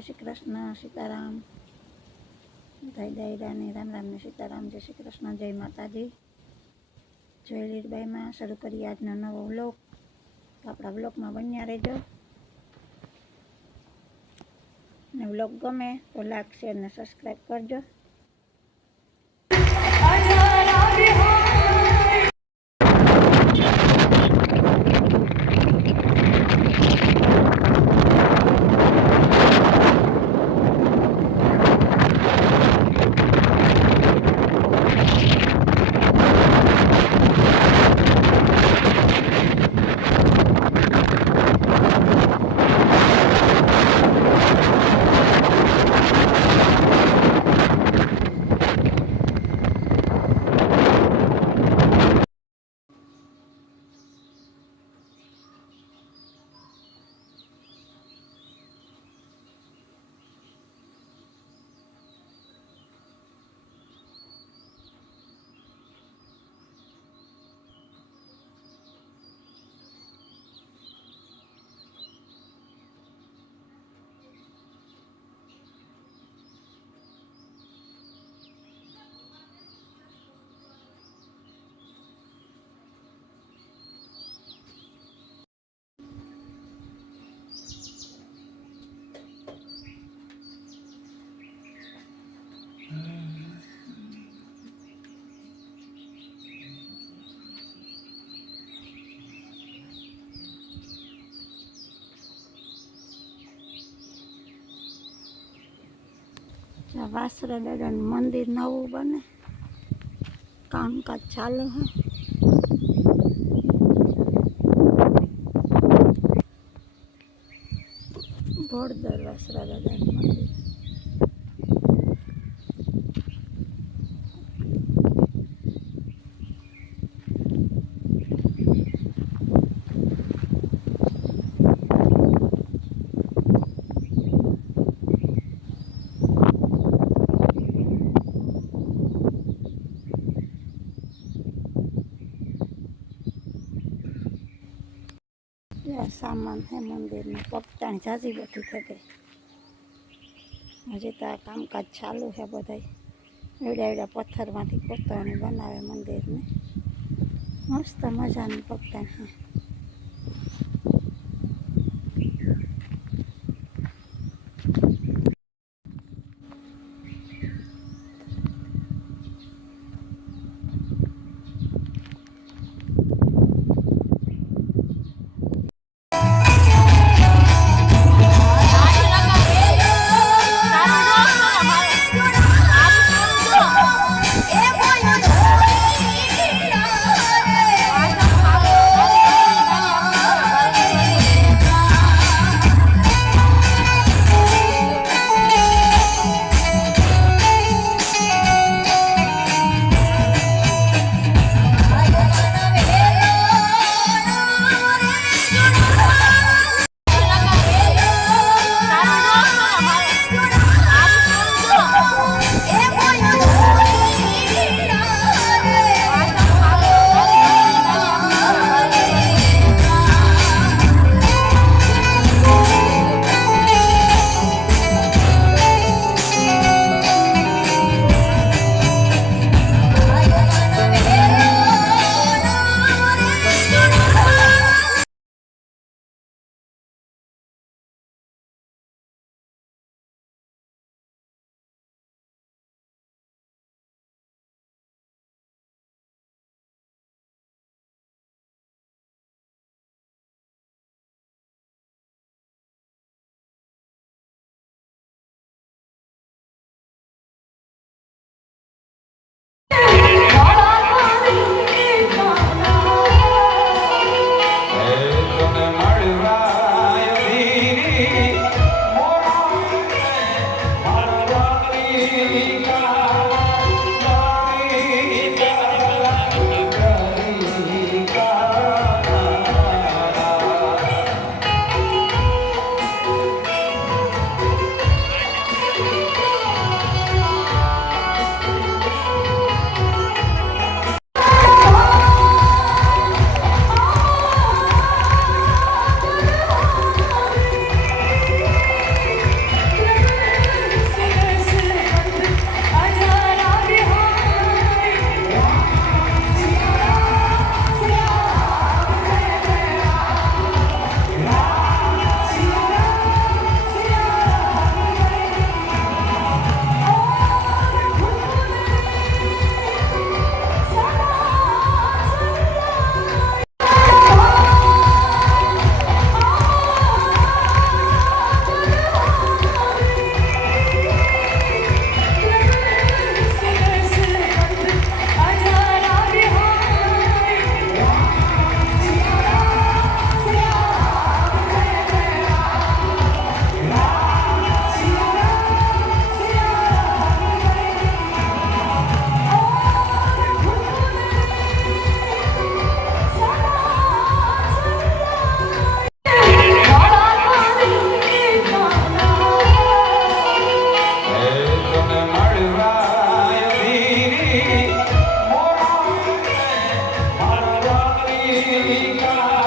જય શ્રી કૃષ્ણ, સીતારામ. ભાઈ દાયરાને રામ રામ ને સીતારામ, જય શ્રી કૃષ્ણ, જય માતાજી. જય લીરબાઈમાં શરૂ કરીએ આજનો નવો વ્લોગ. આપણા વ્લોગમાં બન્યા રહેજો. ને વ્લોગ ગમે તો લાઈક, શેર ને સબસ્ક્રાઈબ કરજો. વાસરા દાદાનું મંદિર નવું બને, કામકાજ ચાલુ હે. ભોળદર વાસરા દાદાનું મંદિર. સામાન હે મંદિરમાં, પગતાણ જાજી બધી થઈ. હજી તો આ કામકાજ ચાલુ છે. બધા એવડા એવડા પથ્થરમાંથી કોતરણી બનાવે મંદિરને. મસ્ત મજાનું પગતાણ હે. શિખા